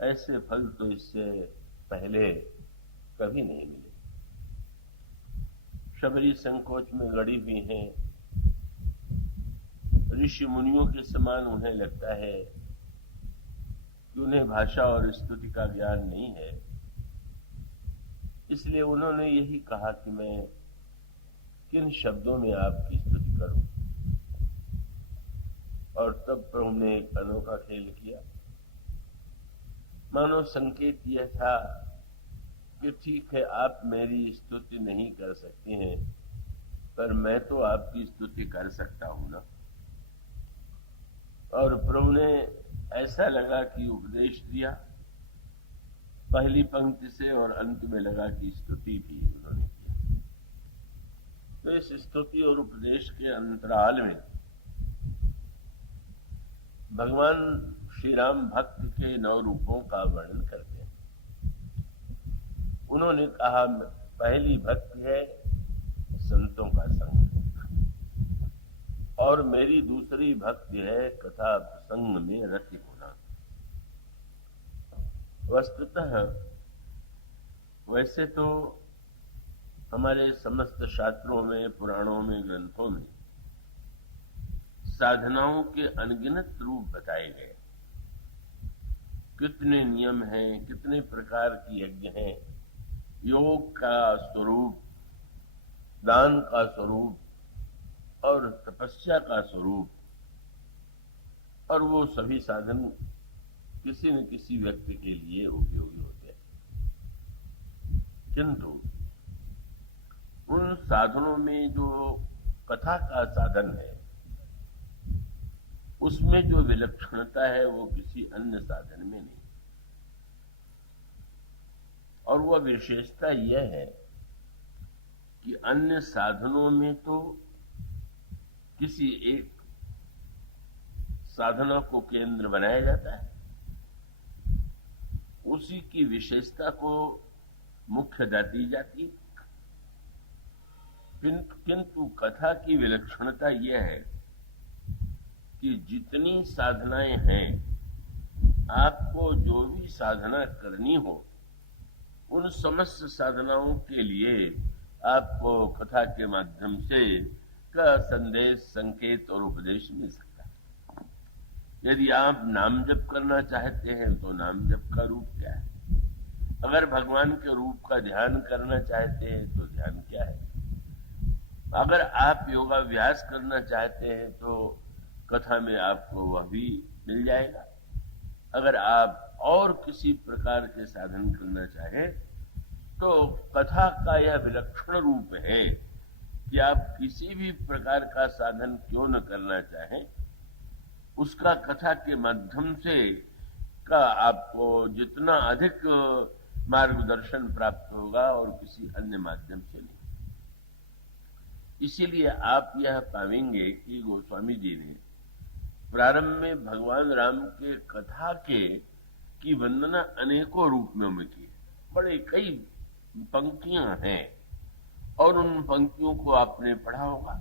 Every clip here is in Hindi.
ऐसे फल तो इससे पहले कभी नहीं मिले। शबरी संकोच में गड़ी हुई हैं। ऋषि मुनियों के समान उन्हें लगता है कि उन्हें भाषा और स्तुति का ज्ञान नहीं है। इसलिए उन्होंने यही कहा कि मैं किन शब्दों में आपकी स्तुति करूं। और तब प्रभु ने एक अनोखा खेल किया। मानो संकेत यह था कि ठीक है, आप मेरी स्तुति नहीं कर सकती हैं, पर मैं तो आपकी स्तुति कर सकता हूं ना। और प्रभु ने ऐसा लगा कि उपदेश दिया। पहली पंक्ति से और अंत में लगा कि स्तुति भी उन्होंने किया। तो इस स्तुति और उपदेश के अंतराल में भगवान श्री राम भक्त के 9 रूपों का वर्णन करते हैं। उन्होंने कहा, पहली भक्ति है संतों का संग, और मेरी दूसरी भक्ति है कथा संग में रति होना। वस्तुतः वैसे तो हमारे समस्त शास्त्रों में, पुराणों में, ग्रंथों में साधनाओं के अनगिनत रूप बताए गए। कितने नियम हैं, कितने प्रकार की यज्ञ हैं, योग का स्वरूप, दान का स्वरूप और तपस्या का स्वरूप, और वो सभी साधन किसी न किसी व्यक्ति के लिए उपयोगी होते हैं। किंतु उन साधनों में जो कथा का साधन है, उसमें जो विलक्षणता है वो किसी अन्य साधन में नहीं। और वह विशेषता यह है कि अन्य साधनों में तो किसी एक साधना को केंद्र बनाया जाता है, उसी की विशेषता को मुख्यता दी जाती है। किंतु कथा की विलक्षणता यह है कि जितनी साधनाएं हैं, आपको जो भी साधना करनी हो, उन समस्त साधनाओं के लिए आपको कथा के माध्यम से का संदेश, संकेत और उपदेश मिल सकता है। यदि आप नाम जप करना चाहते हैं तो नाम जप का रूप क्या है, अगर भगवान के रूप का ध्यान करना चाहते हैं तो ध्यान क्या है, अगर आप योगाभ्यास करना चाहते हैं तो कथा में आपको वह भी मिल जाएगा। अगर आप और किसी प्रकार के साधन करना चाहें तो कथा का यह विलक्षण रूप है कि आप किसी भी प्रकार का साधन क्यों न करना चाहें, उसका कथा के माध्यम से का आपको जितना अधिक मार्गदर्शन प्राप्त होगा और किसी अन्य माध्यम से नहीं। इसीलिए आप यह पाएंगे कि गोस्वामी जी ने प्रारंभ में भगवान राम के कथा के की वंदना अनेकों रूप में की। बड़े कई पंक्तियां हैं और उन पंक्तियों को आपने पढ़ा होगा।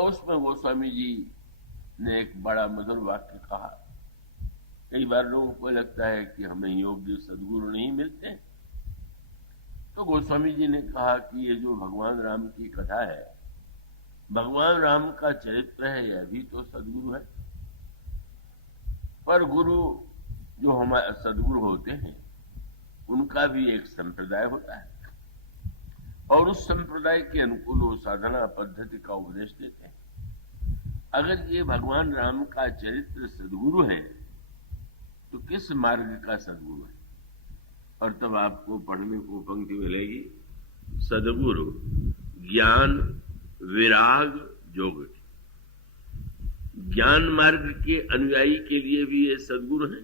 उसमें गोस्वामी जी ने एक बड़ा मधुर वाक्य कहा। कई बार लोगों को लगता है कि हमें योग्य सद्गुरु नहीं मिलते, तो गोस्वामी जी ने कहा कि ये जो भगवान राम की कथा है, भगवान राम का चरित्र है, यह भी तो सद्गुरु है। पर गुरु जो हमारे सद्गुरु होते हैं, उनका भी एक संप्रदाय होता है और उस संप्रदाय के अनुकूल वो साधना पद्धति का उपदेश देते हैं। अगर ये भगवान राम का चरित्र सद्गुरु है तो किस मार्ग का सद्गुरु है? और तब आपको पढ़ने को पंक्ति मिलेगी, सद्गुरु ज्ञान विराग योग। ज्ञान मार्ग के अनुयायी के लिए भी ये सद्गुरु है,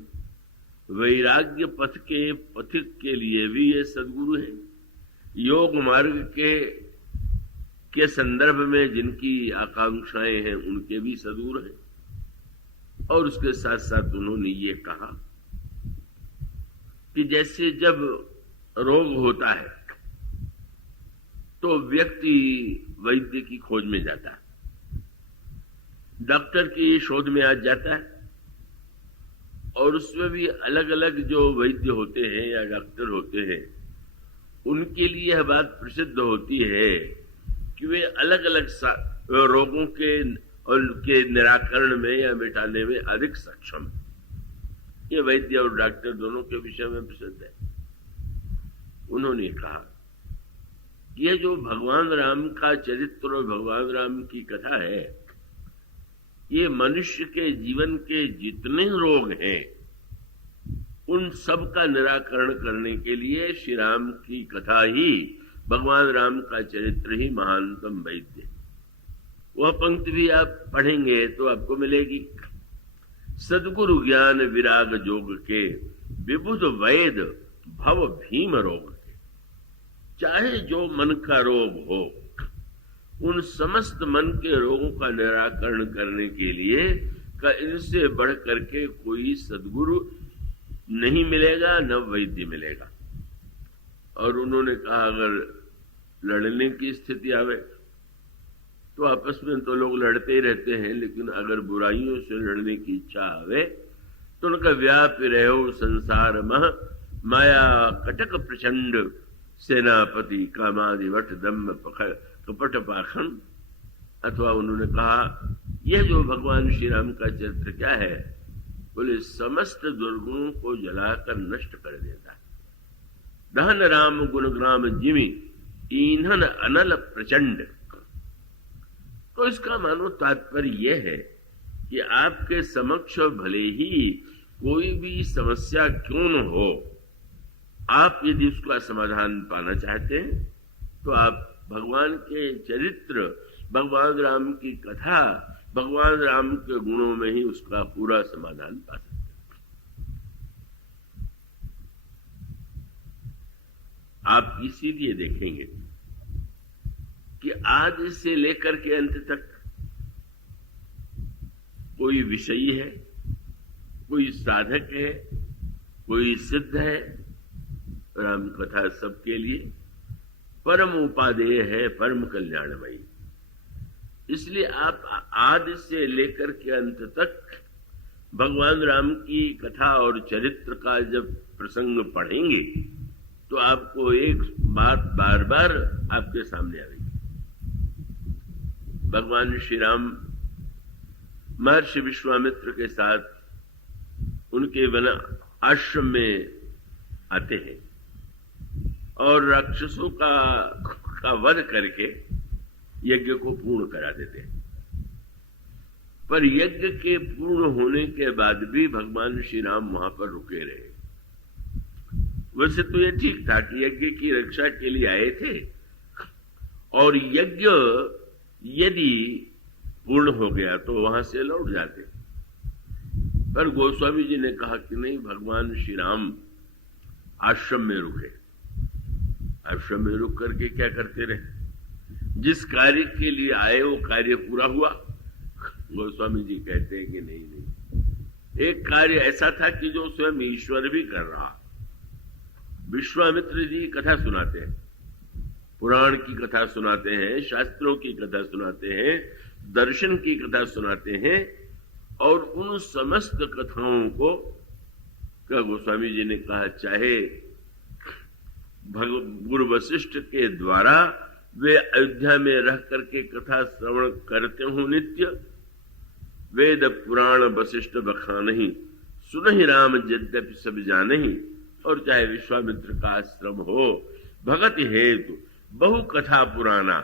वैराग्य पथ के पथिक के लिए भी ये सद्गुरु है, योग मार्ग के संदर्भ में जिनकी आकांक्षाएं हैं उनके भी सद्गुरु हैं। और उसके साथ साथ उन्होंने ये कहा कि जैसे जब रोग होता है तो व्यक्ति वैद्य की खोज में जाता है, डॉक्टर की शोध में आज जाता है और उसमें भी अलग अलग जो वैद्य होते हैं या डॉक्टर होते हैं, उनके लिए यह बात प्रसिद्ध होती है कि वे अलग अलग रोगों के और के निराकरण में या मिटाने में अधिक सक्षम। ये वैद्य और डॉक्टर दोनों के विषय में प्रसिद्ध है। उन्होंने कहा यह जो भगवान राम का चरित्र और भगवान राम की कथा है, ये मनुष्य के जीवन के जितने रोग हैं उन सब का निराकरण करने के लिए श्री राम की कथा ही, भगवान राम का चरित्र ही महानतम वैद्य। वह पंक्ति भी आप पढ़ेंगे तो आपको मिलेगी। सद्गुरु ज्ञान विराग जोग के विबुध वैद भव भीम रोग के। चाहे जो मन का रोग हो, उन समस्त मन के रोगों का निराकरण करने के लिए का इनसे बढ़ करके कोई सद्गुरु नहीं मिलेगा, न वैद्य मिलेगा। और उन्होंने कहा अगर लड़ने की स्थिति आवे तो आपस में तो लोग लड़ते ही रहते हैं, लेकिन अगर बुराइयों से लड़ने की इच्छा आवे तो उनका व्यापी रहो संसार मह माया कटक प्रचंड सेनापति कामादिवट दम्भ कपट पाखंड। अथवा उन्होंने कहा यह जो भगवान श्री राम का चरित्र क्या है, बोले समस्त दुर्गुणों को जलाकर नष्ट कर देता है। दहन राम गुणग्राम जिमि ईंधन अनल प्रचंड। तो इसका मानो तात्पर्य यह है कि आपके समक्ष भले ही कोई भी समस्या क्यों न हो, आप यदि उसका समाधान पाना चाहते हैं तो आप भगवान के चरित्र, भगवान राम की कथा, भगवान राम के गुणों में ही उसका पूरा समाधान पा सकते हैं। आप इसीलिए देखेंगे कि आज से लेकर के अंत तक कोई विषयी है, कोई साधक है, कोई सिद्ध है, राम कथा सबके लिए परम उपादेय है, परम कल्याणमयी। इसलिए आप आदि से लेकर के अंत तक भगवान राम की कथा और चरित्र का जब प्रसंग पढ़ेंगे तो आपको एक बात बार बार आपके सामने आएगी। भगवान श्री राम महर्षि विश्वामित्र के साथ उनके वन आश्रम में आते हैं और राक्षसों का वध करके यज्ञ को पूर्ण करा देते हैं। पर यज्ञ के पूर्ण होने के बाद भी भगवान श्री राम वहां पर रुके रहे। वैसे तो ये ठीक था कि यज्ञ की रक्षा के लिए आए थे और यज्ञ यदि पूर्ण हो गया तो वहां से लौट जाते, पर गोस्वामी जी ने कहा कि नहीं, भगवान श्री राम आश्रम में रुके। आश्रम में रुक करके क्या करते रहे? जिस कार्य के लिए आए वो कार्य पूरा हुआ। गोस्वामी जी कहते हैं कि नहीं, एक कार्य ऐसा था कि जो स्वयं ईश्वर भी कर रहा। विश्वामित्र जी कथा सुनाते हैं, पुराण की कथा सुनाते हैं, शास्त्रों की कथा सुनाते हैं, दर्शन की कथा सुनाते हैं, और उन समस्त कथाओं को क्या गोस्वामी जी ने कहा चाहे गुरु वशिष्ठ के द्वारा वे अयोध्या में रह करके कथा श्रवण करते हो नित्य, वेद पुराण वशिष्ठ बखानहि सुनहि राम यद्यपि सब जानहि, और चाहे विश्वामित्र का आश्रम हो, भगत हेतु बहु कथा पुराना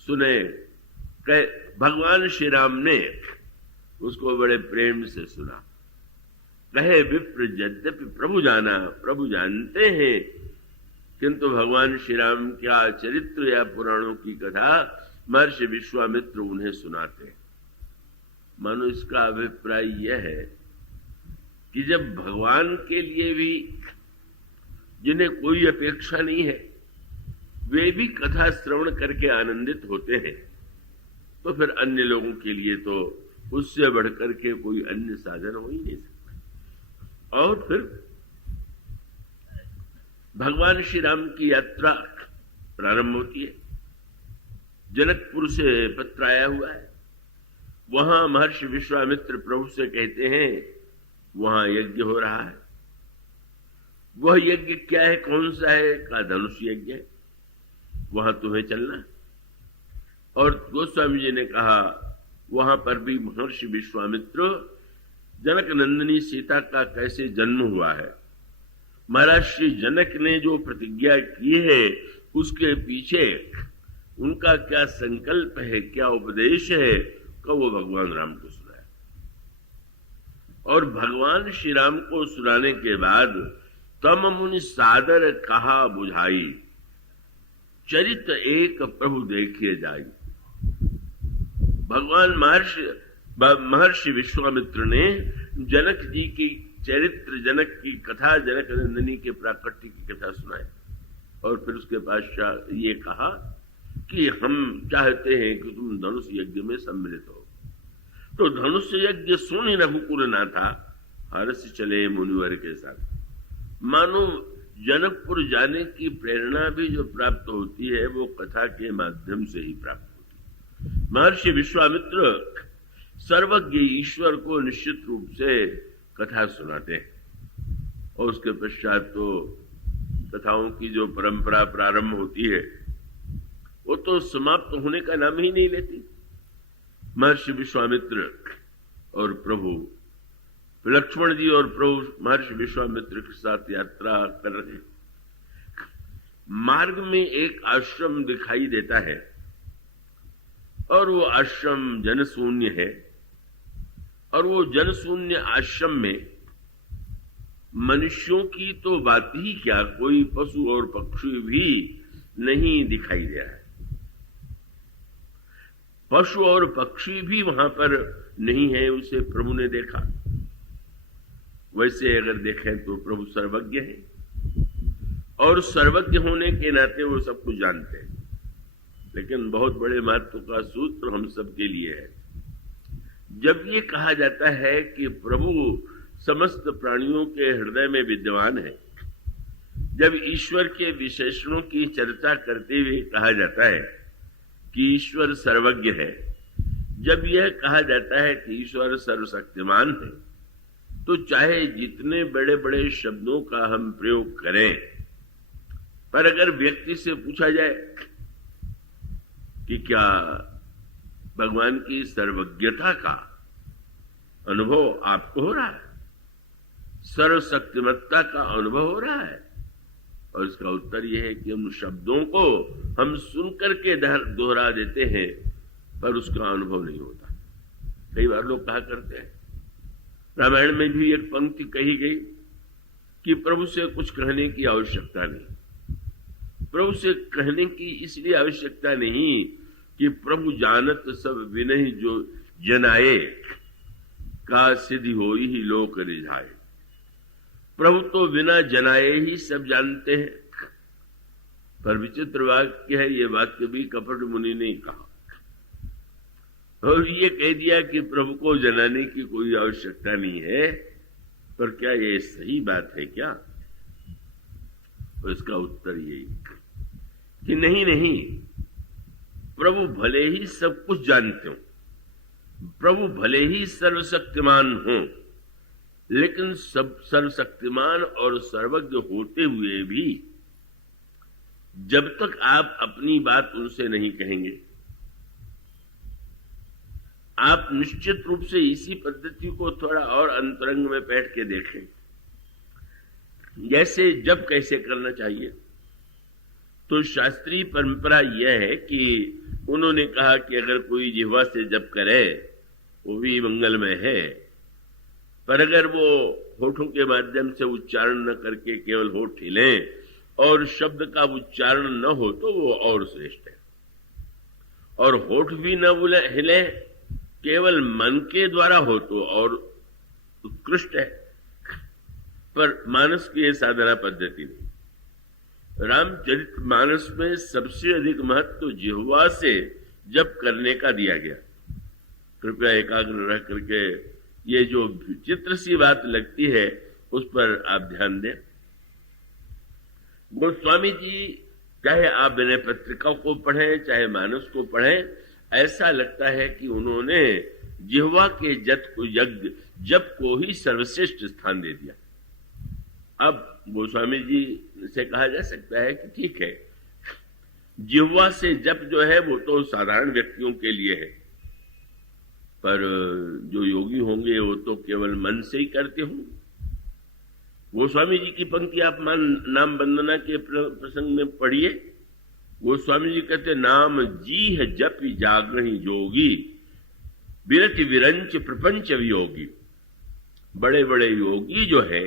सुने। भगवान श्री राम ने उसको बड़े प्रेम से सुना। कहे विप्र यद्यपि प्रभु जाना, प्रभु जानते हैं, किंतु भगवान श्री राम क्या चरित्र या पुराणों की कथा महर्षि विश्वामित्र उन्हें सुनाते। मानो इसका अभिप्राय यह है कि जब भगवान के लिए भी जिन्हें कोई अपेक्षा नहीं है वे भी कथा श्रवण करके आनंदित होते हैं, तो फिर अन्य लोगों के लिए तो उससे बढ़कर के कोई अन्य साधन हो ही नहीं सकता। और फिर भगवान श्री राम की यात्रा प्रारंभ होती है। जनकपुर से पत्र आया हुआ है, वहां महर्षि विश्वामित्र प्रभु से कहते हैं वहां यज्ञ हो रहा है। वह यज्ञ क्या है, कौन सा है? का धनुष यज्ञ है, वहां तुम्हें चलना। और गोस्वामी जी ने कहा वहां पर भी महर्षि विश्वामित्र जनक नंदिनी सीता का कैसे जन्म हुआ है, महाराज श्री जनक ने जो प्रतिज्ञा की है उसके पीछे उनका क्या संकल्प है, क्या उपदेश है, का वो भगवान राम को सुनाया। और भगवान श्री राम को सुनाने के बाद तम मुनि सादर कहा बुझाई, चरित एक प्रभु देखिए जाई। भगवान महर्षि विश्वामित्र ने जनक जी की चरित्र, जनक की कथा, जनक नंदिनी के प्राकट्य की कथा सुनाई। और फिर उसके पश्चात ये कहा कि हम चाहते हैं कि तुम धनुष यज्ञ में सम्मिलित हो। तो धनुष यज्ञ सुन रघुकुल ना था, हर्ष चले मुनिवर के साथ। मानो जनकपुर जाने की प्रेरणा भी जो प्राप्त होती है वो कथा के माध्यम से ही प्राप्त होती है। महर्षि विश्वामित्र सर्वज्ञ ईश्वर को निश्चित रूप से कथा सुनाते हैं। और उसके पश्चात तो कथाओं की जो परंपरा प्रारंभ होती है वो तो समाप्त होने का नाम ही नहीं लेती। महर्षि विश्वामित्र और प्रभु लक्ष्मण जी और प्रभु महर्षि विश्वामित्र के साथ यात्रा कर रहे। मार्ग में एक आश्रम दिखाई देता है और वो आश्रम जनशून्य है। और वो जनशून्य आश्रम में मनुष्यों की तो बात ही क्या, कोई पशु और पक्षी भी नहीं दिखाई दे रहा है। पशु और पक्षी भी वहां पर नहीं है, उसे प्रभु ने देखा। वैसे अगर देखें तो प्रभु सर्वज्ञ है और सर्वज्ञ होने के नाते वो सब कुछ जानते हैं। लेकिन बहुत बड़े महत्व का सूत्र हम सबके लिए है। जब ये कहा जाता है कि प्रभु समस्त प्राणियों के हृदय में विद्यमान है, जब ईश्वर के विशेषणों की चर्चा करते हुए कहा जाता है कि ईश्वर सर्वज्ञ है, जब यह कहा जाता है कि ईश्वर सर्वशक्तिमान है, तो चाहे जितने बड़े बड़े शब्दों का हम प्रयोग करें, पर अगर व्यक्ति से पूछा जाए कि क्या भगवान की सर्वज्ञता का अनुभव आपको हो रहा है, सर्वशक्तिमत्ता का अनुभव हो रहा है, और इसका उत्तर यह है कि उन शब्दों को हम सुनकर के दोहरा देते हैं पर उसका अनुभव नहीं होता। कई बार लोग कहा करते हैं, रामायण में भी एक पंक्ति कही गई कि प्रभु से कुछ कहने की आवश्यकता नहीं। प्रभु से कहने की इसलिए आवश्यकता नहीं कि प्रभु जानत सब विनय जो जनाए, का सिद्धि होई ही लोक रिझाए। प्रभु तो बिना जनाए ही सब जानते हैं। पर विचित्र वाक्य है, ये वाक्य भी कपट मुनि ने कहा और ये कह दिया कि प्रभु को जनाने की कोई आवश्यकता नहीं है। पर क्या ये सही बात है क्या? तो इसका उत्तर यही कि नहीं नहीं, प्रभु भले ही सब कुछ जानते हो, प्रभु भले ही सर्वशक्तिमान हो, लेकिन सब सर्वशक्तिमान और सर्वज्ञ होते हुए भी जब तक आप अपनी बात उनसे नहीं कहेंगे, आप निश्चित रूप से इसी पद्धति को थोड़ा और अंतरंग में बैठ के देखें। जैसे जब कैसे करना चाहिए, तो शास्त्रीय परंपरा यह है कि उन्होंने कहा कि अगर कोई जिह्वा से जप करे वो भी मंगलमय है, पर अगर वो होठों के माध्यम से उच्चारण न करके केवल होठ हिलें और शब्द का उच्चारण न हो तो वो और श्रेष्ठ है। और होठ भी न हिले, केवल मन के द्वारा हो तो और उत्कृष्ट है। पर मानस की यह साधना पद्धति नहीं। रामचरित मानस में सबसे अधिक महत्व जिह्वा से जप करने का दिया गया। कृपया एकाग्र रह करके ये जो चित्र सी बात लगती है उस पर आप ध्यान दें। गोस्वामी जी चाहे आप विनय पत्रिका को पढ़ें चाहे मानस को पढ़ें, ऐसा लगता है कि उन्होंने जिह्वा के जप को ही सर्वश्रेष्ठ स्थान दे दिया। अब गोस्वामी जी से कहा जा सकता है कि ठीक है, जिह्वा से जप जो है वो तो साधारण व्यक्तियों के लिए है, पर जो योगी होंगे वो तो केवल मन से ही करते होंगे। गोस्वामी जी की पंक्ति आप नाम वंदना के प्रसंग में पढ़िए। गोस्वामी जी कहते, नाम जी है जप जागरण जोगी, विरति विरंच प्रपंच वियोगी। बड़े बड़े योगी जो है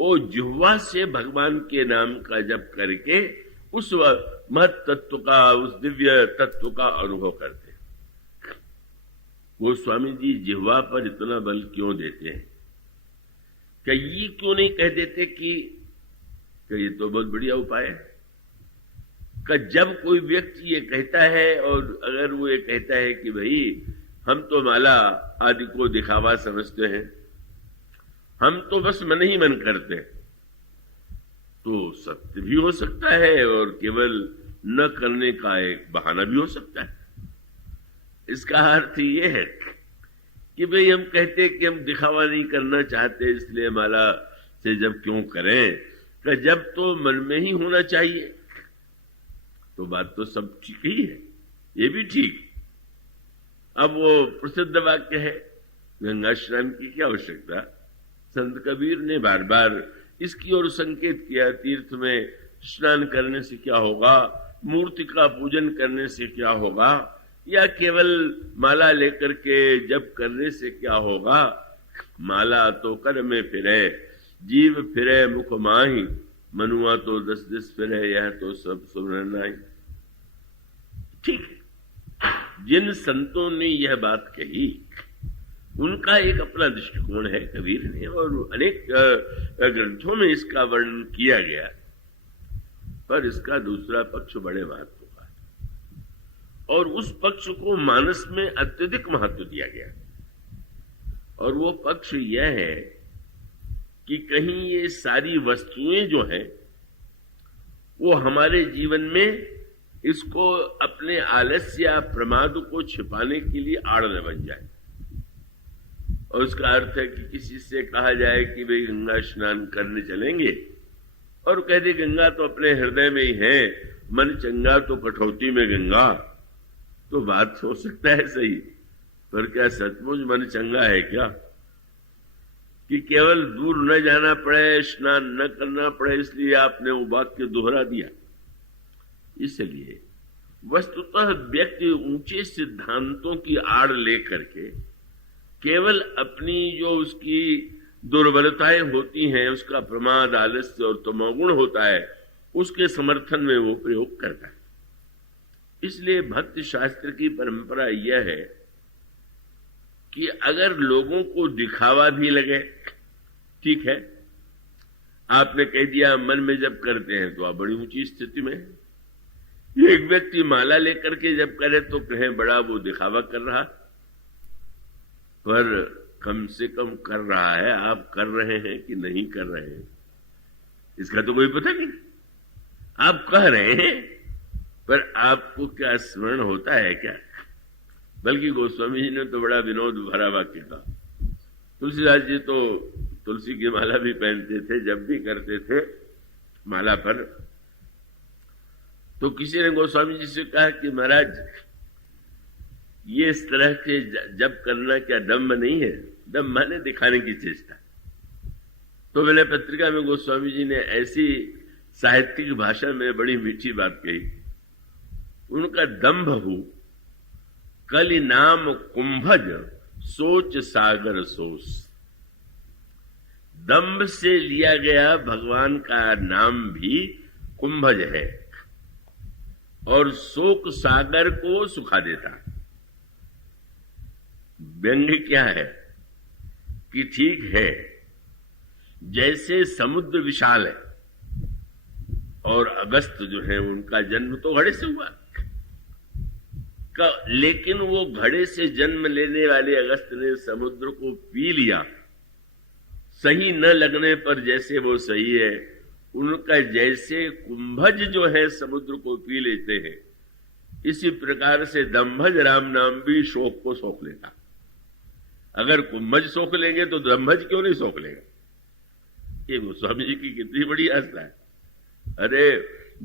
वो जिह्वा से भगवान के नाम का जप करके उस महत तत्व का, उस दिव्य तत्व का अनुभव करते हैं। गोस्वामी जी जिह्वा पर इतना बल क्यों देते हैं? क्या ये क्यों नहीं कह देते कि ये तो बहुत बढ़िया उपाय है? कि जब कोई व्यक्ति ये कहता है, और अगर वो ये कहता है कि भाई हम तो माला आदि को दिखावा समझते हैं, हम तो बस मन ही मन करते हैं, तो सत्य भी हो सकता है और केवल न करने का एक बहाना भी हो सकता है। इसका अर्थ ये है कि भाई हम कहते हैं कि हम दिखावा नहीं करना चाहते, इसलिए माला से जब क्यों करें, कि जब तो मन में ही होना चाहिए। तो बात तो सब ठीक ही है, ये भी ठीक। अब वो प्रसिद्ध वाक्य है, गंगा स्नान की क्या आवश्यकता? संत कबीर ने बार बार इसकी ओर संकेत किया, तीर्थ में स्नान करने से क्या होगा, मूर्ति का पूजन करने से क्या होगा, या केवल माला लेकर के जप करने से क्या होगा। माला तो कर में फिरे, जीव फिरे मुख माही, मनुआ तो 10 दिस फिरे, यह तो सब सुन नहीं। ठीक है, जिन संतों ने यह बात कही उनका एक अपना दृष्टिकोण है कबीर ने, और अनेक ग्रंथों में इसका वर्णन किया गया, पर इसका दूसरा पक्ष बड़े महत्व का है, और उस पक्ष को मानस में अत्यधिक महत्व दिया गया। और वो पक्ष यह है कि कहीं ये सारी वस्तुएं जो हैं वो हमारे जीवन में इसको अपने आलस्य या प्रमाद को छिपाने के लिए आड़ न बन जाए। और उसका अर्थ है कि किसी से कहा जाए कि भाई गंगा स्नान करने चलेंगे, और कह दे गंगा तो अपने हृदय में ही है, मन चंगा तो कठौती में गंगा। तो बात हो सकता है सही, पर क्या सचमुच मन चंगा है क्या? कि केवल दूर न जाना पड़े, स्नान न करना पड़े, इसलिए आपने वो वाक्य दोहरा दिया। इसलिए वस्तुतः व्यक्ति ऊंचे सिद्धांतों की आड़ लेकर के केवल अपनी जो उसकी दुर्बलताएं होती हैं, उसका प्रमाद, आलस्य और तमोगुण होता है, उसके समर्थन में वो प्रयोग करता है। इसलिए भक्ति शास्त्र की परंपरा यह है कि अगर लोगों को दिखावा भी लगे, ठीक है, आपने कह दिया मन में जब करते हैं तो आप बड़ी ऊंची स्थिति में। एक व्यक्ति माला लेकर के जब करे तो कहें बड़ा वो दिखावा कर रहा, पर कम से कम कर रहा है। आप कर रहे हैं कि नहीं कर रहे हैं इसका तो कोई पता नहीं। आप कह रहे हैं, पर आपको क्या स्मरण होता है क्या? बल्कि गोस्वामी जी ने तो बड़ा विनोद भरा वाक्य कहा। तुलसीदास जी तो तुलसी की माला भी पहनते थे, जब भी करते थे माला पर। तो किसी ने गोस्वामी जी से कहा कि महाराज ये इस तरह के जप करना क्या दम्भ नहीं है? दम्भ माने दिखाने की चेष्टा। तो मैंने पत्रिका में गोस्वामी जी ने ऐसी साहित्यिक भाषा में बड़ी मीठी बात कही। उनका दम्भ हो कलि नाम कुंभज सोच सागर सोस। दम्भ से लिया गया भगवान का नाम भी कुंभज है और शोक सागर को सुखा देता। व्यंग्य क्या है कि ठीक है, जैसे समुद्र विशाल है और अगस्त जो है उनका जन्म तो घड़े से हुआ, लेकिन वो घड़े से जन्म लेने वाले अगस्त ने समुद्र को पी लिया। सही न लगने पर जैसे वो सही है, उनका जैसे कुंभज जो है समुद्र को पी लेते हैं, इसी प्रकार से दम्भज राम नाम भी शोक को सौंप लेता। अगर कुंभज सोख लेंगे तो दम्भज क्यों नहीं सोख लेगा? ये गोस्वामी जी की कितनी बड़ी आस्था है। अरे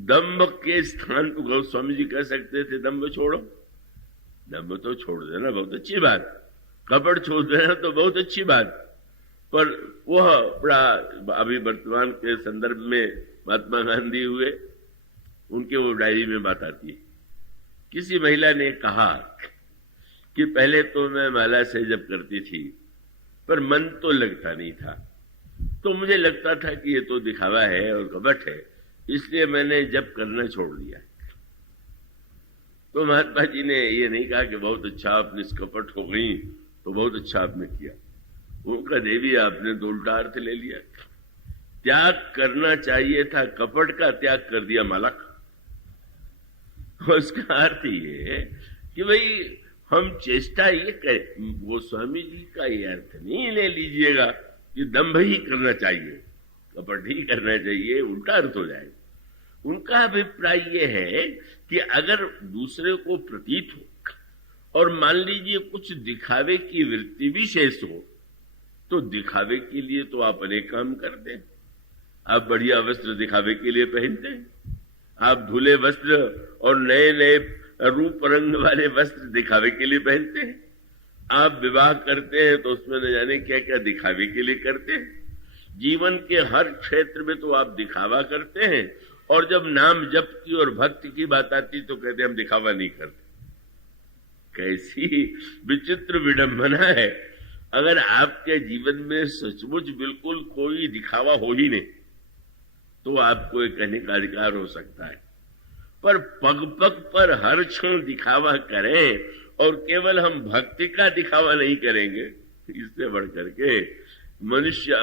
दम्भ के स्थान पर गोस्वामी जी कह सकते थे दम्भ छोड़ो, दम्भ तो छोड़ देना बहुत अच्छी बात, कपट छोड़ देना तो बहुत अच्छी बात, पर वह बड़ा अभी वर्तमान के संदर्भ में महात्मा गांधी हुए, उनके वो डायरी में बात आती है, किसी महिला ने कहा कि पहले तो मैं माला से जप करती थी पर मन तो लगता नहीं था, तो मुझे लगता था कि ये तो दिखावा है और कपट है, इसलिए मैंने जप करना छोड़ दिया। तो महात्मा जी ने ये नहीं कहा कि बहुत अच्छा आप निष्कपट हो गई तो बहुत अच्छा आपने किया, उनका देवी आपने तो उल्टा अर्थ ले लिया। त्याग करना चाहिए था कपट का, त्याग कर दिया माला का। उसका अर्थ ये है कि भाई हम चेष्टा ये करें, गोस्वामी जी का ये अर्थ नहीं ले लीजिएगा कि दम्भ ही करना चाहिए, कपट ही करना चाहिए, उल्टा अर्थ हो जाएगा। उनका अभिप्राय ये है कि अगर दूसरे को प्रतीत हो और मान लीजिए कुछ दिखावे की वृत्ति भी शेष हो, तो दिखावे के लिए तो आप अनेक काम करते हैं। आप बढ़िया वस्त्र दिखावे के लिए पहनते हैं, आप धुले वस्त्र और नए नए रूप रंग वाले वस्त्र दिखावे के लिए पहनते हैं, आप विवाह करते हैं तो उसमें न जाने क्या क्या दिखावे के लिए करते हैं। जीवन के हर क्षेत्र में तो आप दिखावा करते हैं, और जब नाम जप की और भक्ति की बात आती तो कहते हैं हम दिखावा नहीं करते। कैसी विचित्र विडंबना है। अगर आपके जीवन में सचमुच बिल्कुल कोई दिखावा हो ही नहीं तो आपको एक कहने का अधिकार हो सकता है, पर पग पग पर हर क्षण दिखावा करें और केवल हम भक्ति का दिखावा नहीं करेंगे, इससे बढ़ करके मनुष्य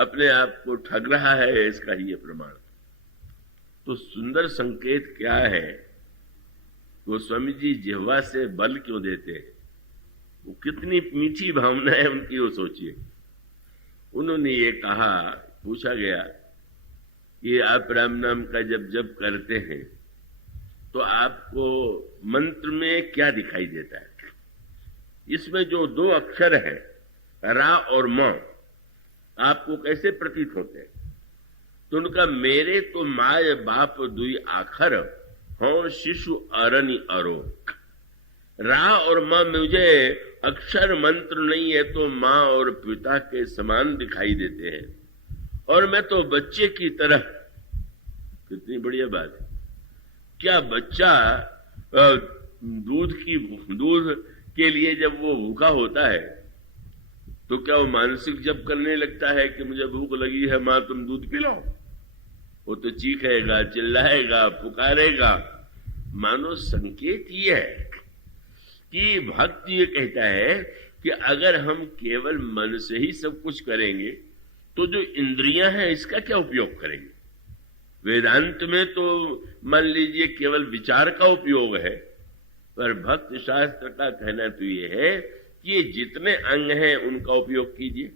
अपने आप को ठग रहा है, इसका ही ये प्रमाण। तो सुंदर संकेत क्या है, गोस्वामी जी जिह्वा से बल क्यों देते हैं, वो कितनी मीठी भावना है उनकी, वो सोचिए। उन्होंने ये कहा, पूछा गया कि आप राम नाम का जब जप करते हैं तो आपको मंत्र में क्या दिखाई देता है? इसमें जो दो अक्षर हैं रा और म, आपको कैसे प्रतीत होते हैं? तो उनका मेरे तो माय बाप दुई आखर हो शिशु अरनि अरो। रा और मां मुझे अक्षर मंत्र नहीं है तो मां और पिता के समान दिखाई देते हैं, और मैं तो बच्चे की तरह। कितनी बढ़िया बात है। क्या बच्चा दूध के लिए जब वो भूखा होता है तो क्या वो मानसिक जप करने लगता है कि मुझे भूख लगी है मां तुम दूध पिलाओ? वो तो चीखेगा, चिल्लाएगा, पुकारेगा। मानो संकेत ये है कि भक्त ये कहता है कि अगर हम केवल मन से ही सब कुछ करेंगे तो जो इंद्रियां हैं इसका क्या उपयोग करेंगे? वेदांत में तो मान लीजिए केवल विचार का उपयोग है, पर भक्त शास्त्र का कहना तो ये है कि ये जितने अंग हैं उनका उपयोग कीजिए।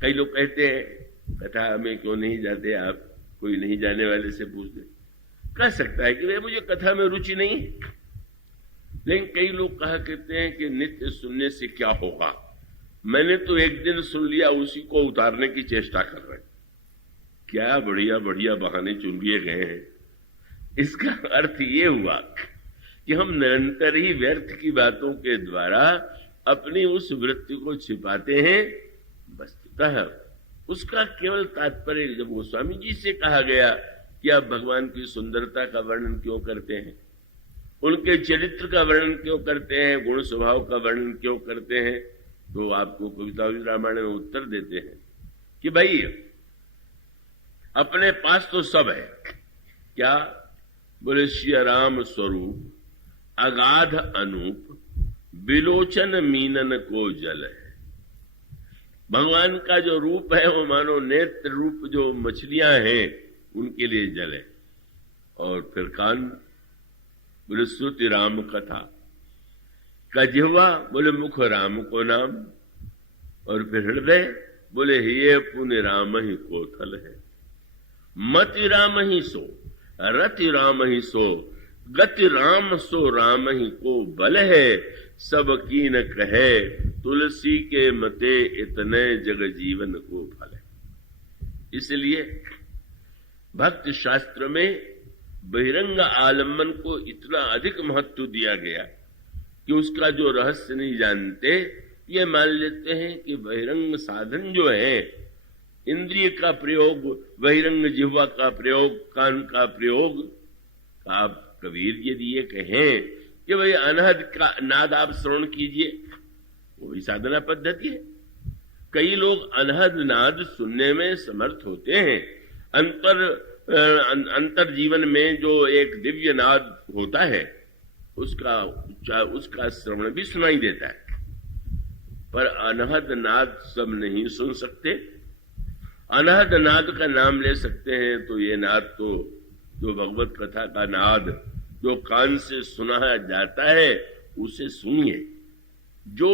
कई लोग कहते हैं कथा में क्यों नहीं जाते आप, कोई नहीं जाने वाले से पूछ दे। कह सकता है कि भाई मुझे कथा में रुचि नहीं है, लेकिन कई लोग कहा करते हैं कि नित्य सुनने से क्या होगा, मैंने तो एक दिन सुन लिया उसी को उतारने की चेष्टा कर रहे हैं। क्या बढ़िया बढ़िया बहाने चुन लिए गए हैं। इसका अर्थ ये हुआ कि हम निरंतर ही व्यर्थ की बातों के द्वारा अपनी उस वृत्ति को छिपाते हैं। वस्तुतः उसका केवल तात्पर्य, जब गोस्वामी जी से कहा गया कि आप भगवान की सुंदरता का वर्णन क्यों करते हैं, उनके चरित्र का वर्णन क्यों करते हैं, गुण स्वभाव का वर्णन क्यों करते हैं, तो आपको कविता रामायण में उत्तर देते हैं कि भाई अपने पास तो सब है। क्या बोले? श्री राम स्वरूप अगाध अनूप बिलोचन मीनन को जल है। भगवान का जो रूप है वो मानो नेत्र रूप जो मछलियां हैं उनके लिए जल है। और फिर कान बोले श्रुति राम कथा, कजिह्वा बोले मुख राम को नाम, और फिर हृदय बोले ये पुण्य राम ही कोथल है। मति राम ही सो रति राम ही सो, गति राम सो राम ही को बल है, सब कीन कहे तुलसी के मते इतने जग जीवन को फल है। इसलिए भक्ति शास्त्र में बहिरंग आलम्बन को इतना अधिक महत्व दिया गया कि उसका जो रहस्य नहीं जानते, ये मान लेते हैं कि बहिरंग साधन जो है, इंद्रिय का प्रयोग, बहिरंग जिह्वा का प्रयोग, कान का प्रयोग, आप कबीर यदि ये कहें कि भाई अनहद का नाद आप श्रवण कीजिए, वही साधना पद्धति है। कई लोग अनहद नाद सुनने में समर्थ होते हैं। अंतर जीवन में जो एक दिव्य नाद होता है उसका श्रवण भी सुनाई देता है, पर अनहद नाद सब नहीं सुन सकते। अनहद नाद का नाम ले सकते हैं तो ये नाद तो जो भगवत कथा का नाद जो कान से सुना जाता है उसे सुनिए। जो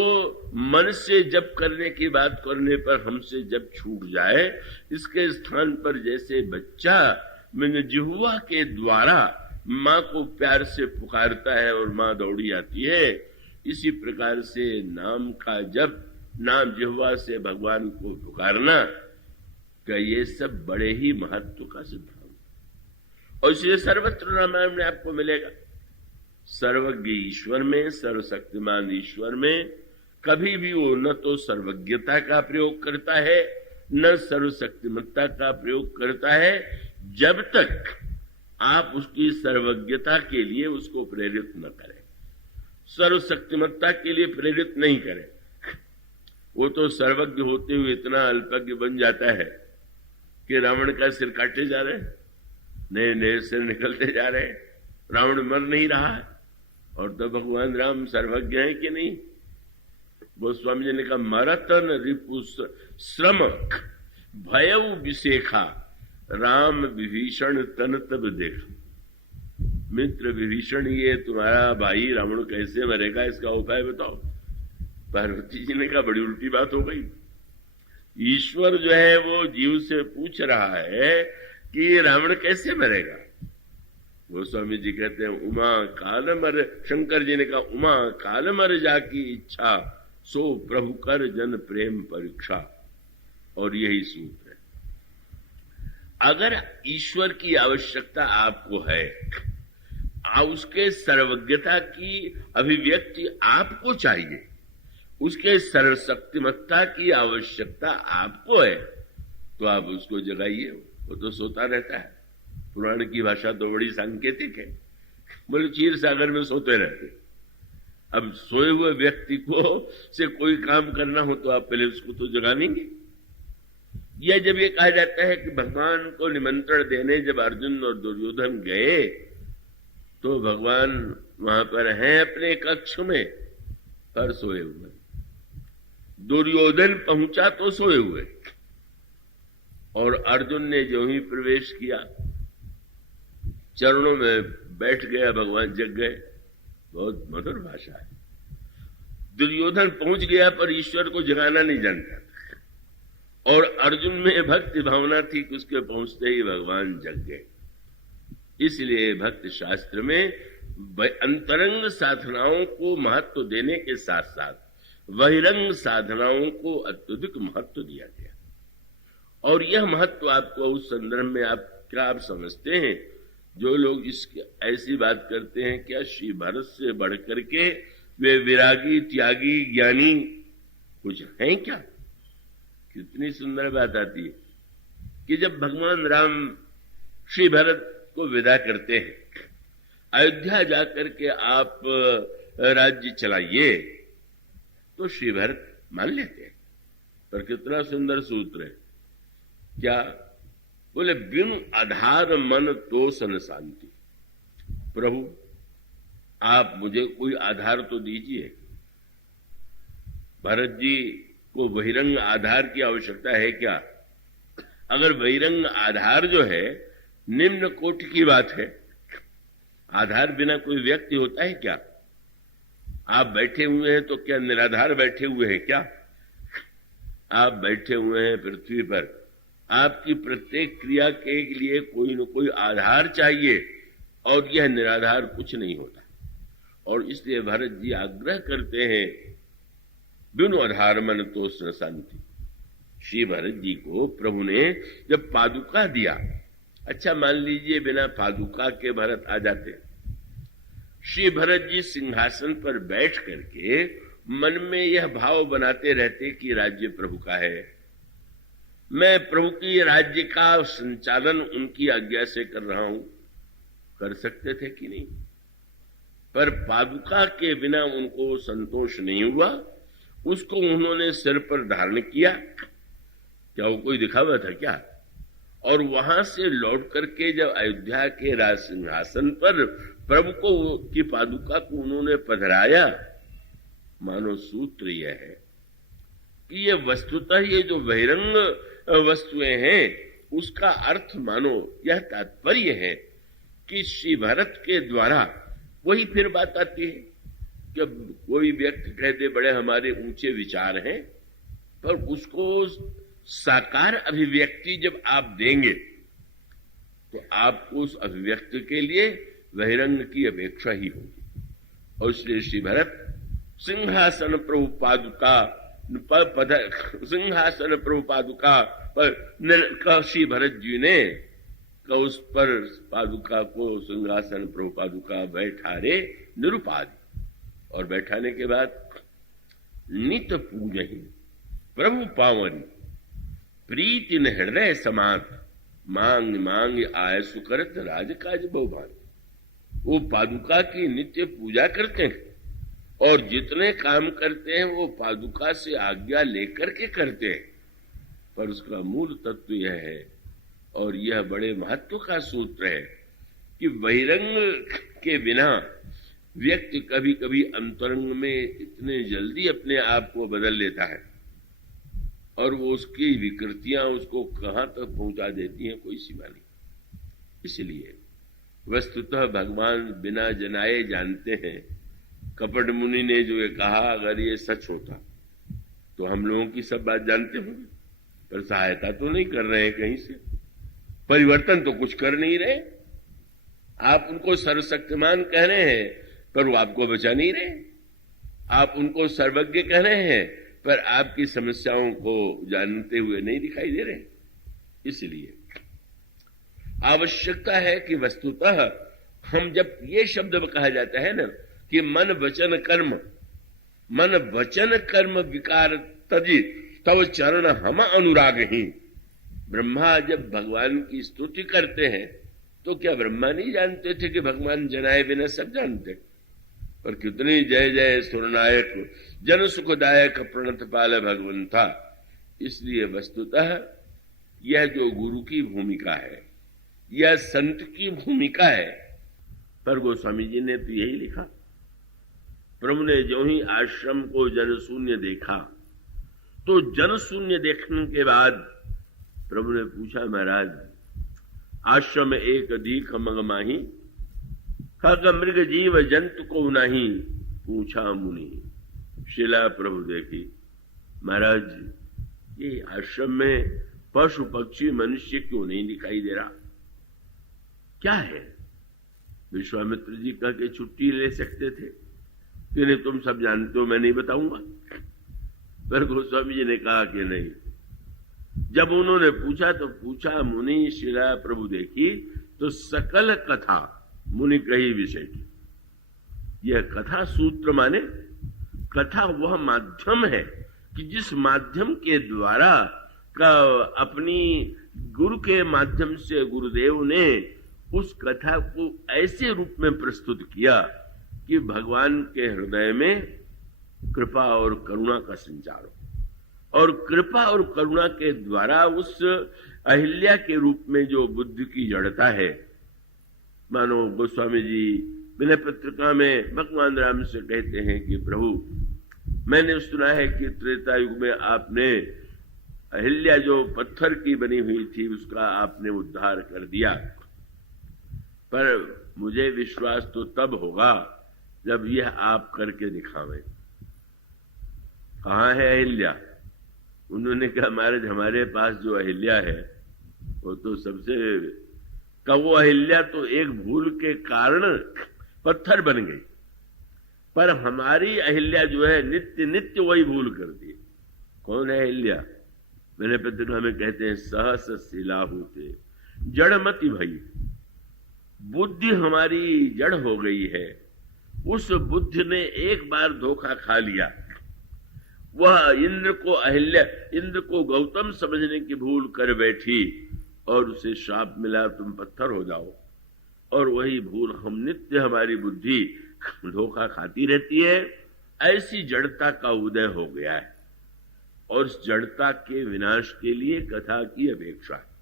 मन से जप करने की बात करने पर हमसे जप छूट जाए, इसके स्थान पर जैसे बच्चा मैंने जिह्वा के द्वारा माँ को प्यार से पुकारता है और माँ दौड़ी आती है, इसी प्रकार से नाम का जप, नाम जिह्वा से भगवान को पुकारना का ये सब बड़े ही महत्व का सिद्धांत। और इसलिए सर्वत्र रामायण में आपको मिलेगा, सर्वज्ञ ईश्वर में, सर्वशक्तिमान ईश्वर में कभी भी वो न तो सर्वज्ञता का प्रयोग करता है न सर्वशक्तिमत्ता का प्रयोग करता है, जब तक आप उसकी सर्वज्ञता के लिए उसको प्रेरित न करें, सर्वशक्तिमत्ता के लिए प्रेरित नहीं करें। वो तो सर्वज्ञ होते हुए इतना अल्पज्ञ बन जाता है कि रावण का सिर काटे जा रहे हैं, नए नए सिर निकलते जा रहे हैं, रावण मर नहीं रहा है, और तो भगवान राम सर्वज्ञ है कि नहीं। गोस्वामी जी ने कहा, मरतन रिपु श्रम भयउ विशेखा, राम विभीषण तन तब देख। मित्र विभीषण, ये तुम्हारा भाई रावण कैसे मरेगा, इसका उपाय बताओ। पार्वती जी ने कहा, बड़ी उल्टी बात हो गई। ईश्वर जो है वो जीव से पूछ रहा है कि रावण कैसे मरेगा। गोस्वामी जी कहते हैं, उमा काल मर, शंकर जी ने कहा, उमा काल मर जाकी इच्छा, सो प्रभु कर जन प्रेम परीक्षा। और यही सूत्र है। अगर ईश्वर की आवश्यकता आपको है, उसके सर्वज्ञता की अभिव्यक्ति आपको चाहिए, उसके सर्वशक्तिमत्ता की आवश्यकता आपको है, तो आप उसको जगाइए। वो तो सोता रहता है। पुराण की भाषा तो बड़ी सांकेतिक है, बोले क्षीर सागर में सोते रहते। अब सोए हुए व्यक्ति को से कोई काम करना हो तो आप पहले उसको तो जगा लेंगे। यह जब ये कहा जाता है कि भगवान को निमंत्रण देने जब अर्जुन और दुर्योधन गए, तो भगवान वहां पर हैं अपने कक्ष में, पर सोए हुए। दुर्योधन पहुंचा तो सोए हुए, और अर्जुन ने जो ही प्रवेश किया, चरणों में बैठ गया, भगवान जग गए। बहुत मधुर भाषा है। दुर्योधन पहुंच गया पर ईश्वर को जगाना नहीं जानता, और अर्जुन में भक्ति भावना थी कि उसके पहुंचते ही भगवान जग गए। इसलिए भक्ति शास्त्र में अंतरंग साधनाओं को महत्व देने के साथ साथ बहिरंग साधनाओं को अत्यधिक महत्व दिया गया। और यह महत्व आपको उस संदर्भ में आप समझते हैं, जो लोग इसकी ऐसी बात करते हैं, क्या श्री भरत से बढ़ करके वे विरागी, त्यागी, ज्ञानी कुछ हैं क्या? कितनी सुंदर बात आती है कि जब भगवान राम श्री भरत को विदा करते हैं, अयोध्या जाकर के आप राज्य चलाइए, तो श्री भरत मान लेते हैं। पर कितना सुंदर सूत्र है, क्या बोले, बिनु आधार मन तो सन शांति। प्रभु आप मुझे कोई आधार तो दीजिए। भरत जी को बहिरंग आधार की आवश्यकता है क्या? अगर बहिरंग आधार जो है निम्न कोटि की बात है, आधार बिना कोई व्यक्ति होता है क्या? आप बैठे हुए हैं तो क्या निराधार बैठे हुए हैं क्या? आप बैठे हुए हैं पृथ्वी पर, आपकी प्रत्येक क्रिया के लिए कोई न कोई आधार चाहिए, और यह निराधार कुछ नहीं होता। और इसलिए भरत जी आग्रह करते हैं, बिनु आधार मन तो शांति। श्री भरत जी को प्रभु ने जब पादुका दिया, अच्छा मान लीजिए बिना पादुका के भरत आ जाते, श्री भरत जी सिंहासन पर बैठ करके मन में यह भाव बनाते रहते कि राज्य प्रभु का है, मैं प्रभु की राज्य का संचालन उनकी आज्ञा से कर रहा हूं, कर सकते थे कि नहीं? पर पादुका के बिना उनको संतोष नहीं हुआ, उसको उन्होंने सिर पर धारण किया। क्या वो कोई दिखावा था क्या? और वहां से लौट करके जब अयोध्या के राज सिंहासन पर प्रभु को की पादुका को उन्होंने पधराया, मानो सूत्र यह है कि ये वस्तुतः ये जो बहिरंग वस्तुएं हैं उसका अर्थ मानो यह तात्पर्य है कि श्री भरत के द्वारा वही फिर बात आती है कि कोई व्यक्ति कहते बड़े हमारे ऊंचे विचार हैं, पर उसको साकार अभिव्यक्ति जब आप देंगे तो आपको उस अभिव्यक्ति के लिए बहिरंग की अपेक्षा ही होगी। और इसलिए श्री भरत सिंहासन प्रभु पादुका सिंहासन प्रभु पादुका पर श्री भरत जी ने उस पर पादुका को सिंहासन प्रभु पादुका बैठारे निरुपाधि। और बैठाने के बाद नित पूजहि प्रभु पावनी प्रीति न हृदय समात मांग मांग आय सुकरत राजकाज बहुभान। वो पादुका की नित्य पूजा करते हैं और जितने काम करते हैं वो पादुका से आज्ञा लेकर के करते हैं, पर उसका मूल तत्व यह है और यह बड़े महत्व का सूत्र है कि बहिरंग के बिना व्यक्ति कभी कभी अंतरंग में इतने जल्दी अपने आप को बदल लेता है और वो उसकी विकृतियां उसको कहां तक पहुंचा देती हैं कोई सीमा नहीं। इसलिए वस्तुतः भगवान बिना जनाए जानते हैं। कपट मुनि ने जो ये कहा, अगर ये सच होता तो हम लोगों की सब बात जानते होंगे, पर सहायता तो नहीं कर रहे हैं कहीं से, परिवर्तन तो कुछ कर नहीं रहे। आप उनको सर्वशक्तिमान कह रहे हैं पर वो आपको बचा नहीं रहे, आप उनको सर्वज्ञ कह रहे हैं पर आपकी समस्याओं को जानते हुए नहीं दिखाई दे रहे। इसलिए आवश्यकता है कि वस्तुतः हम जब ये शब्द कहा जाता है ना कि मन वचन कर्म विकार तजि तव चरण हम अनुराग ही। ब्रह्मा जब भगवान की स्तुति करते हैं तो क्या ब्रह्मा नहीं जानते थे कि भगवान जनाए बिना सब जानते? पर कितनी जय जय सुरनायक जन सुखदायक प्रणत पाल भगवंता। इसलिए वस्तुतः यह जो गुरु की भूमिका है, यह संत की भूमिका है। पर गोस्वामी जी ने तो यही लिखा, प्रभु ने जो ही आश्रम को जनशून्य देखा तो जनशून्य देखने के बाद प्रभु ने पूछा, महाराज आश्रम एक अधिक मग माही खग मृग जीव जंतु को नहीं पूछा मुनि। शिला प्रभु देखी, महाराज ये आश्रम में पशु पक्षी मनुष्य क्यों नहीं दिखाई दे रहा? क्या है? विश्वामित्र जी कह के छुट्टी ले सकते थे कि नहीं तुम सब जानते हो, मैं नहीं बताऊंगा। पर गोस्वामी जी ने कहा कि नहीं। जब उन्होंने पूछा तो पूछा मुनि शिला प्रभु देखी तो सकल कथा मुनि कही विषय की। यह कथा सूत्र माने कथा वह माध्यम है कि जिस माध्यम के द्वारा का अपनी गुरु के माध्यम से गुरुदेव ने उस कथा को ऐसे रूप में प्रस्तुत किया कि भगवान के हृदय में कृपा और करुणा का संचार हो, और कृपा और करुणा के द्वारा उस अहिल्या के रूप में जो बुद्धि की जड़ता है। मानो गोस्वामी जी विनय पत्रिका में भगवान राम से कहते हैं कि प्रभु मैंने सुना है कि त्रेता युग में आपने अहिल्या जो पत्थर की बनी हुई थी उसका आपने उद्धार कर दिया, पर मुझे विश्वास तो तब होगा जब यह आप करके दिखावें। कहाँ है अहिल्या? उन्होंने कहा महाराज हमारे पास जो अहिल्या है वो तो सबसे का वो अहिल्या तो एक भूल के कारण पत्थर बन गई, पर हमारी अहिल्या जो है नित्य नित्य वही भूल करती है। कौन है अहिल्या? मैंने पत्रिका में कहते हैं सहस शिला होते जड़मति भई, बुद्धि हमारी जड़ हो गई है। उस बुद्धि ने एक बार धोखा खा लिया, वह इंद्र को गौतम समझने की भूल कर बैठी और उसे श्राप मिला तुम पत्थर हो जाओ। और वही भूल हम नित्य हमारी बुद्धि धोखा खाती रहती है। ऐसी जड़ता का उदय हो गया है और इस जड़ता के विनाश के लिए कथा की अपेक्षा है।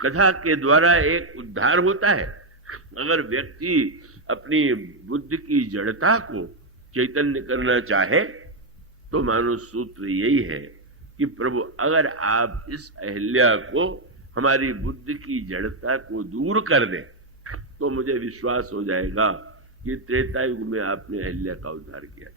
कथा के द्वारा एक उद्धार होता है। अगर व्यक्ति अपनी बुद्धि की जड़ता को चैतन्य करना चाहे तो मानो सूत्र यही है कि प्रभु अगर आप इस अहिल्या को, हमारी बुद्धि की जड़ता को दूर कर दें तो मुझे विश्वास हो जाएगा कि त्रेता युग में आपने अहिल्या का उद्धार किया।